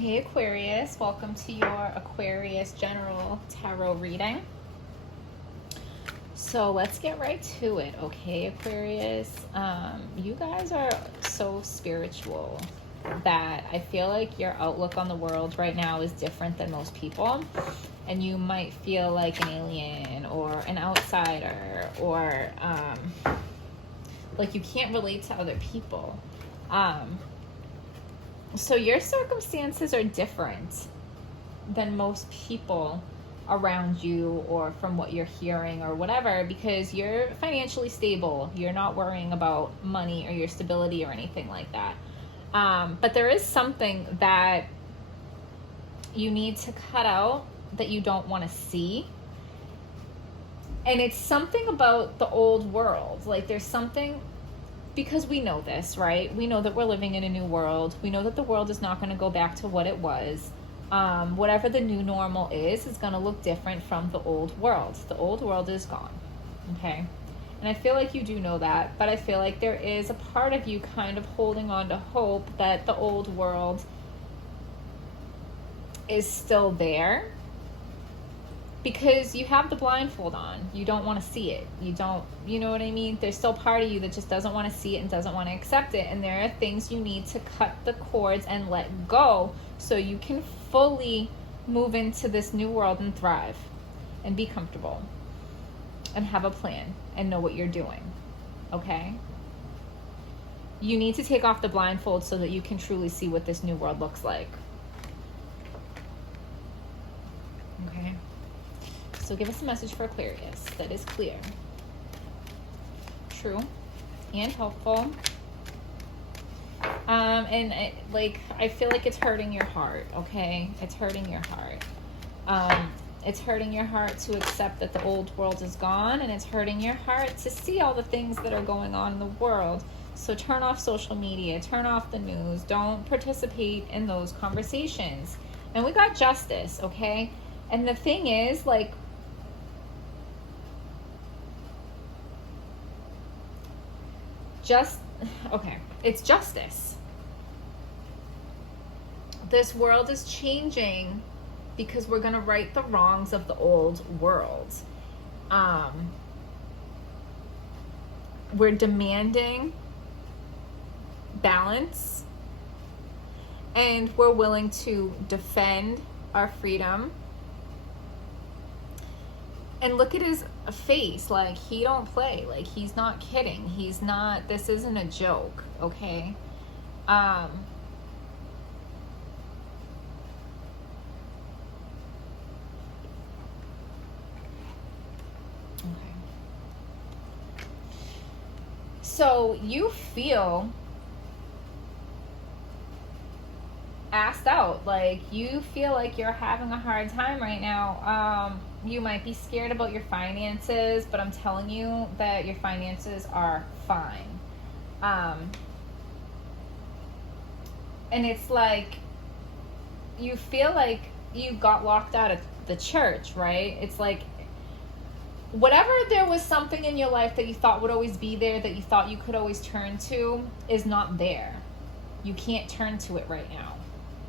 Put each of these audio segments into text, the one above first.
Hey Aquarius, welcome to your Aquarius General Tarot reading. So let's get right to it, okay, Aquarius? You guys are so spiritual that I feel like your outlook on the world right now is different than most people. And you might feel like an alien or an outsider or like you can't relate to other people. So your circumstances are different than most people around you or from what you're hearing or whatever, because you're financially stable. You're not worrying about money or your stability or anything like that. But there is something that you need to cut out that you don't want to see. And it's something about the old world. Like there's something, because we know this, right? We know that we're living in a new world. We know that the world is not going to go back to what it was. Whatever the new normal is going to look different from the old world. The old world is gone, okay? And I feel like you do know that, but I feel like there is a part of you kind of holding on to hope that the old world is still there, because you have the blindfold on. You don't want to see it. You know what I mean? There's still part of you that just doesn't want to see it and doesn't want to accept it. And there are things you need to cut the cords and let go so you can fully move into this new world and thrive and be comfortable and have a plan and know what you're doing, okay? You need to take off the blindfold so that you can truly see what this new world looks like. Okay? So give us a message for Aquarius that is clear, true, and helpful. I feel like it's hurting your heart, okay? It's hurting your heart. It's hurting your heart to accept that the old world is gone, and it's hurting your heart to see all the things that are going on in the world. So turn off social media, turn off the news, don't participate in those conversations. And we got justice, okay? And the thing is, like, it's justice. This world is changing because we're going to right the wrongs of the old world. We're demanding balance, and we're willing to defend our freedom. And look at his face, like he don't play, like he's not kidding. He's not, this isn't a joke, okay? So you feel asked out, like you feel like you're having a hard time right now. You might be scared about your finances, but I'm telling you that your finances are fine. And it's like you feel like you got locked out of the church, right? It's like whatever, there was something in your life that you thought would always be there, that you thought you could always turn to, is not there. You can't turn to it right now.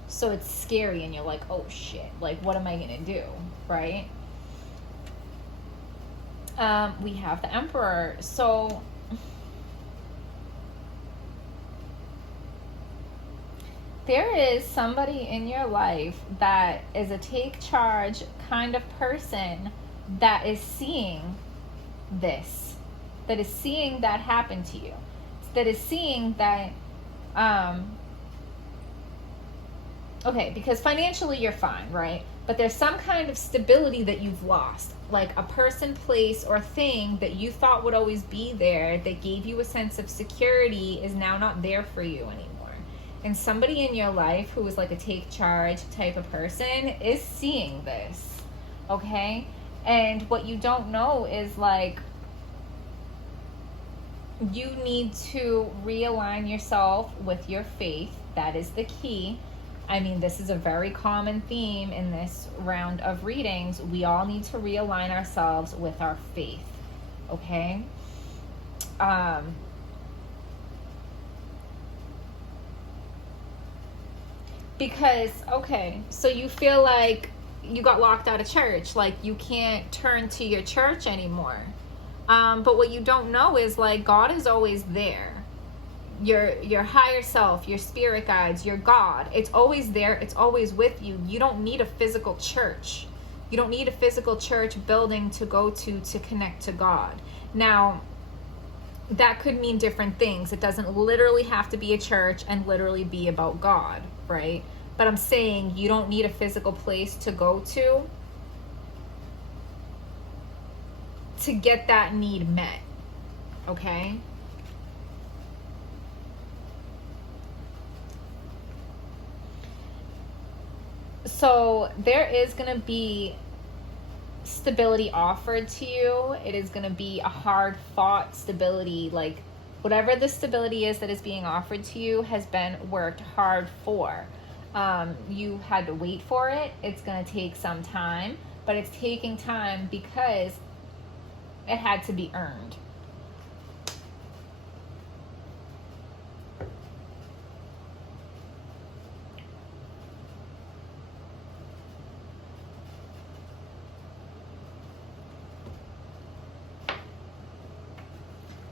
So it's scary, and you're like, oh shit, like what am I gonna do, right? We have the Emperor. So there is somebody in your life that is a take charge kind of person that is seeing this, that is seeing that happen to you, that is seeing that, okay, because financially you're fine, right? But there's some kind of stability that you've lost, like a person, place, or thing that you thought would always be there, that gave you a sense of security, is now not there for you anymore. And somebody in your life who is like a take charge type of person is seeing this, okay? And what you don't know is, like, you need to realign yourself with your faith. That is the key. I mean, this is a very common theme in this round of readings. We all need to realign ourselves with our faith, okay? Because, okay, so you feel like you got locked out of church, like you can't turn to your church anymore. But what you don't know is, like, God is always there. Your higher self, your spirit guides, your God, it's always there. It's always with you. You don't need a physical church. You don't need a physical church building to go to connect to God. Now, that could mean different things. It doesn't literally have to be a church and literally be about God, right? But I'm saying you don't need a physical place to go to get that need met, okay? So there is going to be stability offered to you. It is going to be a hard fought stability. Like, whatever the stability is that is being offered to you has been worked hard for. You had to wait for it. It's going to take some time, but it's taking time because it had to be earned.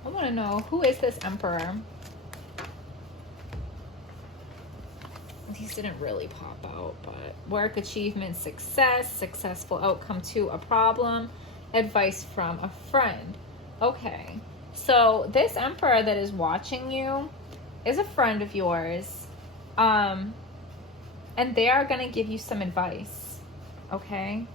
I want to know, who is this Emperor? These didn't really pop out, but work, achievement, success, successful outcome to a problem, advice from a friend. Okay, so this Emperor that is watching you is a friend of yours, and they are going to give you some advice, okay?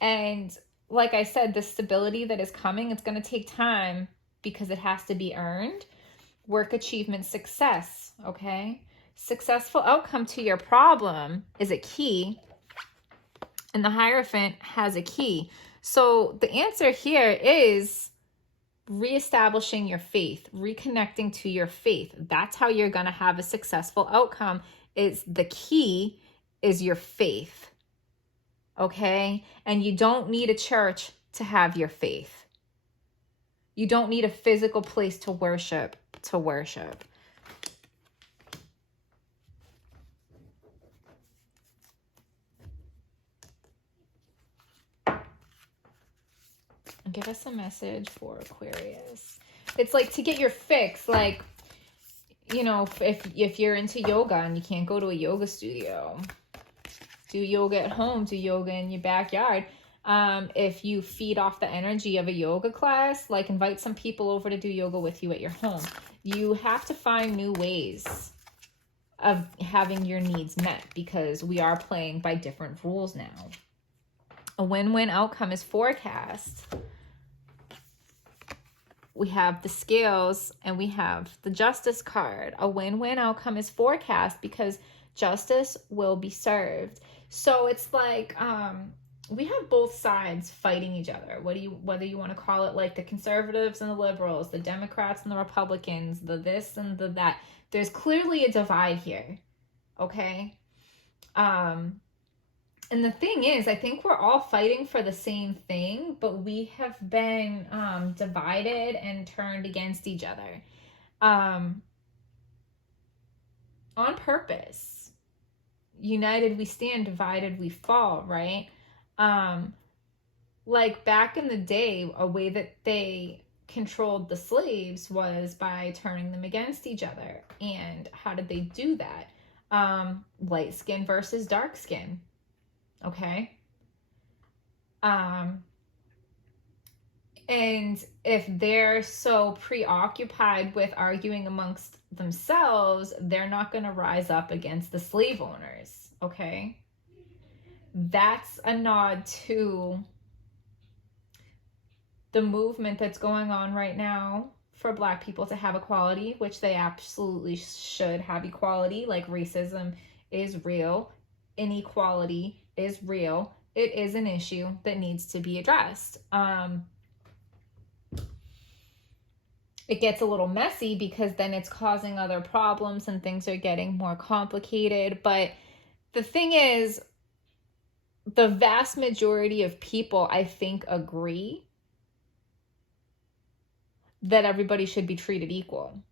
And like I said, the stability that is coming, it's going to take time because it has to be earned. Work, achievement, success, okay? Successful outcome to your problem is a key, and the Hierophant has a key. So the answer here is reestablishing your faith, reconnecting to your faith. That's how you're going to have a successful outcome. Is the key is your faith. Okay? And you don't need a church to have your faith. You don't need a physical place to worship. Give us a message for Aquarius. It's like to get your fix, like, you know, if you're into yoga and you can't go to a yoga studio, do yoga at home, do yoga in your backyard. If you feed off the energy of a yoga class, like invite some people over to do yoga with you at your home. You have to find new ways of having your needs met because we are playing by different rules now. A win-win outcome is forecast. We have the scales and we have the justice card. A win-win outcome is forecast because justice will be served. So it's like we have both sides fighting each other. Whether you want to call it like the conservatives and the liberals, the Democrats and the Republicans, the this and the that. There's clearly a divide here. Okay? And the thing is, I think we're all fighting for the same thing, but we have been divided and turned against each other on purpose. United we stand, divided we fall, right? Like back in the day, a way that they controlled the slaves was by turning them against each other. And how did they do that? Light skin versus dark skin. Okay. And if they're so preoccupied with arguing amongst themselves, they're not going to rise up against the slave owners. Okay. That's a nod to the movement that's going on right now for Black people to have equality, which they absolutely should have equality. Like, racism is real. Inequality is real. It is an issue that needs to be addressed. It gets a little messy because then it's causing other problems and things are getting more complicated. But the thing is, the vast majority of people, I think, agree that everybody should be treated equal.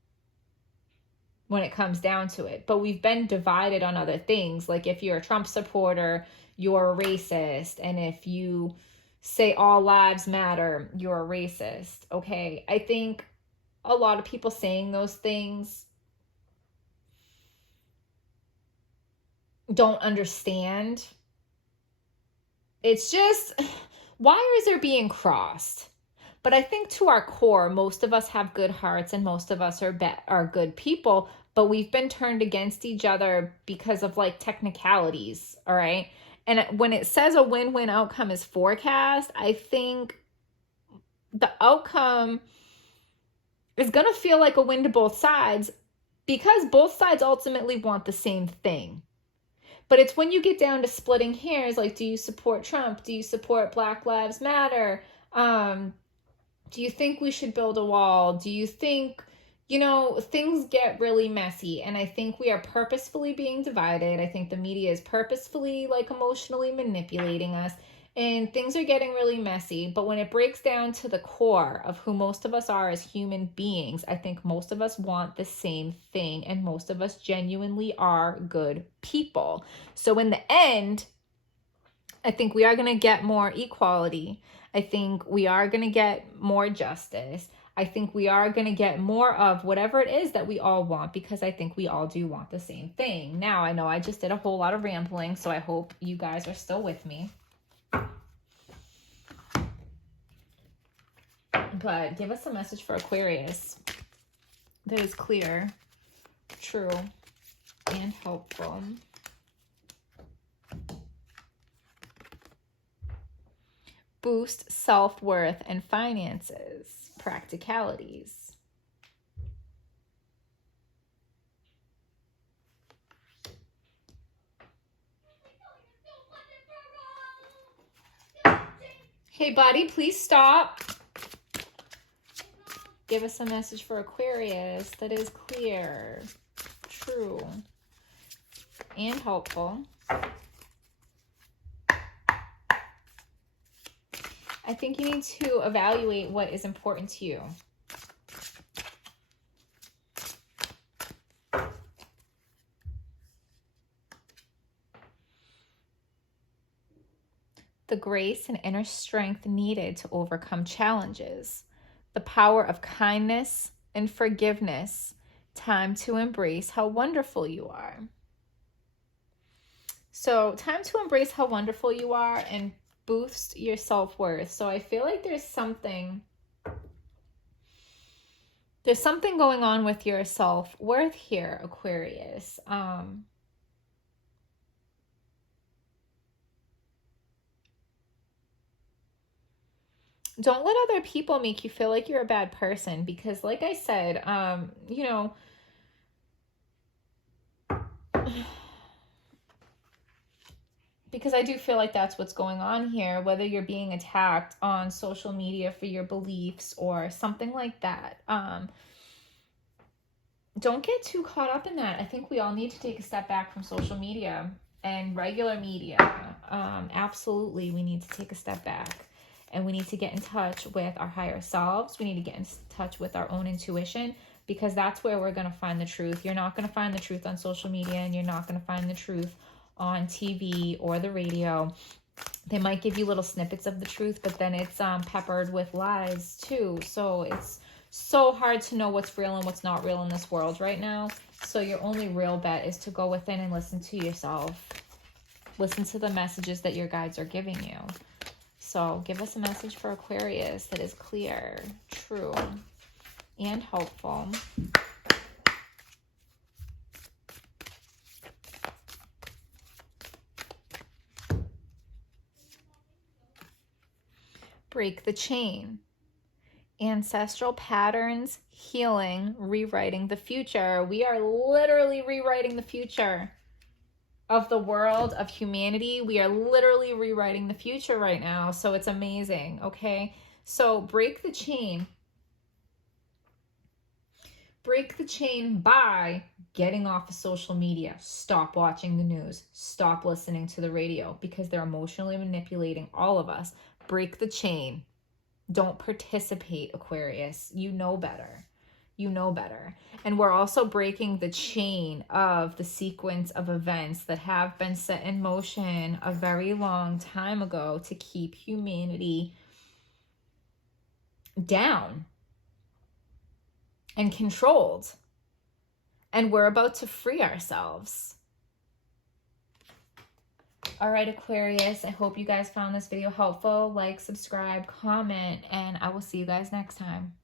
when it comes down to it. But we've been divided on other things. Like if you're a Trump supporter, you're a racist. And if you say all lives matter, you're a racist. Okay. I think a lot of people saying those things don't understand. It's just, wires are being crossed. But I think to our core, most of us have good hearts and most of us are good people, but we've been turned against each other because of like technicalities, all right? And when it says a win-win outcome is forecast, I think the outcome is going to feel like a win to both sides because both sides ultimately want the same thing. But it's when you get down to splitting hairs, like, do you support Trump? Do you support Black Lives Matter? Do you think we should build a wall? Do you think, things get really messy. And I think we are purposefully being divided. I think the media is purposefully, like, emotionally manipulating us. And things are getting really messy. But when it breaks down to the core of who most of us are as human beings, I think most of us want the same thing. And most of us genuinely are good people. So in the end, I think we are going to get more equality. I think we are going to get more justice. I think we are going to get more of whatever it is that we all want, because I think we all do want the same thing. Now, I know I just did a whole lot of rambling, so I hope you guys are still with me. But give us a message for Aquarius that is clear, true, and helpful. Boost self-worth and finances, practicalities. Hey, buddy, please stop. Give us a message for Aquarius that is clear, true, and helpful. I think you need to evaluate what is important to you. The grace and inner strength needed to overcome challenges. The power of kindness and forgiveness. Time to embrace how wonderful you are. So, time to embrace how wonderful you are and boost your self-worth. So I feel like there's something going on with your self-worth here, Aquarius. Don't let other people make you feel like you're a bad person, because like I said, because I do feel like that's what's going on here, whether you're being attacked on social media for your beliefs or something like that. Don't get too caught up in that. I think we all need to take a step back from social media and regular media. Absolutely, we need to take a step back. And we need to get in touch with our higher selves. We need to get in touch with our own intuition, because that's where we're going to find the truth. You're not going to find the truth on social media, and you're not going to find the truth on TV or the radio. They might give you little snippets of the truth, but then it's peppered with lies too. So it's so hard to know what's real and what's not real in this world right now. So your only real bet is to go within and listen to yourself. Listen to the messages that your guides are giving you. So give us a message for Aquarius that is clear, true, and helpful. Break the chain. Ancestral patterns, healing, rewriting the future. We are literally rewriting the future of the world, of humanity. We are literally rewriting the future right now. So it's amazing, okay? So break the chain. Break the chain by getting off of social media. Stop watching the news. Stop listening to the radio, because they're emotionally manipulating all of us. Break the chain. Don't participate, Aquarius. You know better. You know better. And we're also breaking the chain of the sequence of events that have been set in motion a very long time ago to keep humanity down and controlled. And we're about to free ourselves. All right, Aquarius, I hope you guys found this video helpful. Like, subscribe, comment, and I will see you guys next time.